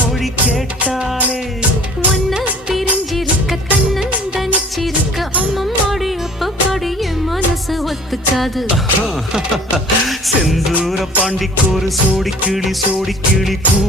மொழி கேட்டாலே ஒன்ன பிரிஞ்சிருக்க தன்னந்தனிச்சிருக்க அம்மம்மாடி அப்பப்பாடி என் மனசு ஒத்துக்காது. செந்தூர பாண்டிக்கு ஒரு சோடி கிளி கூ